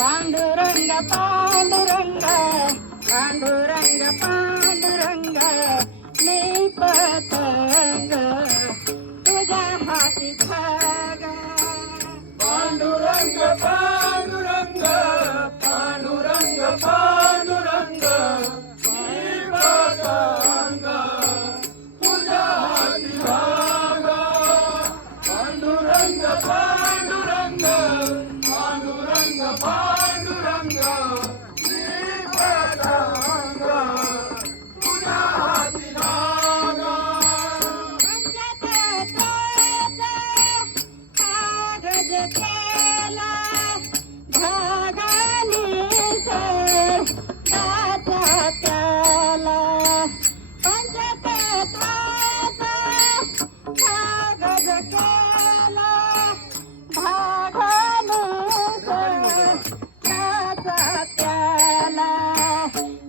पांडुरंग पांडुरंग पांडुरंग पांडुरंग मी पतंग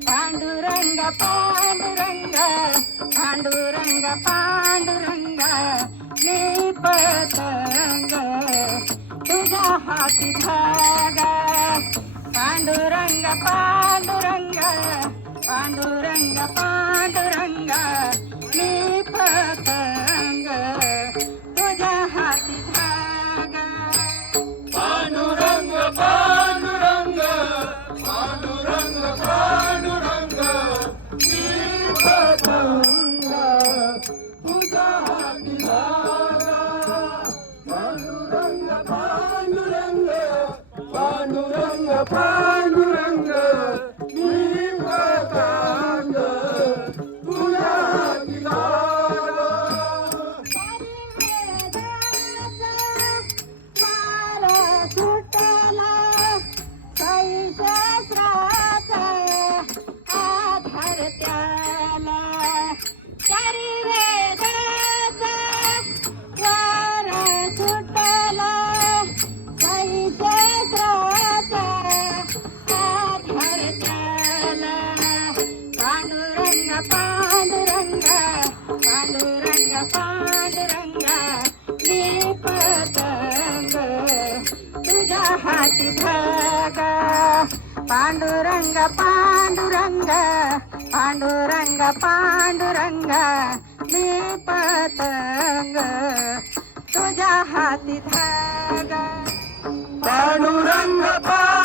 पांडुरंग पांडुरंग पांडुरंग पांडुरंग मी पतंग तुझ्या हाती भाग. पांडुरंग पांडुरंग पांडुरंग पांडुरंग. पांडुरंग पांडुरंगा मी पतंग तुझ्या हाती धागा. पांडुरंग पांडुरंग पांडुरंग पांडुरंग मी पतंग तुझ्या हाती धागा. पांडुरंग पांडुरंग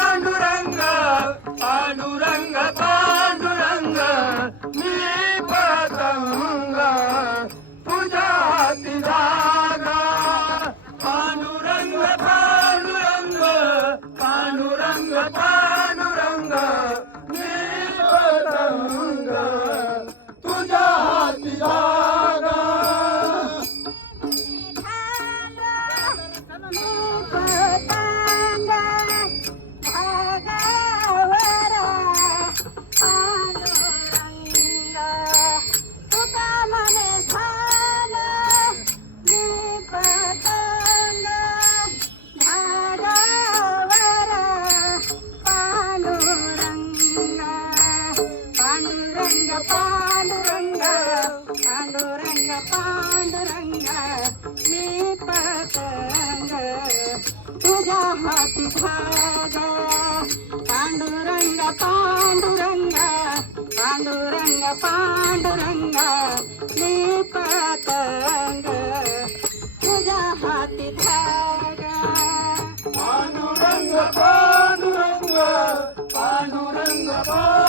पांडुरंग मी पतंग तुझ्या हाती भाग पांडुरंग पांडुरंग पांडुरंग पांडुरंग मी पतंग तुझ्या हाती भाग पांडुरंग पांडुरंग पांडुरंग पांडुरंग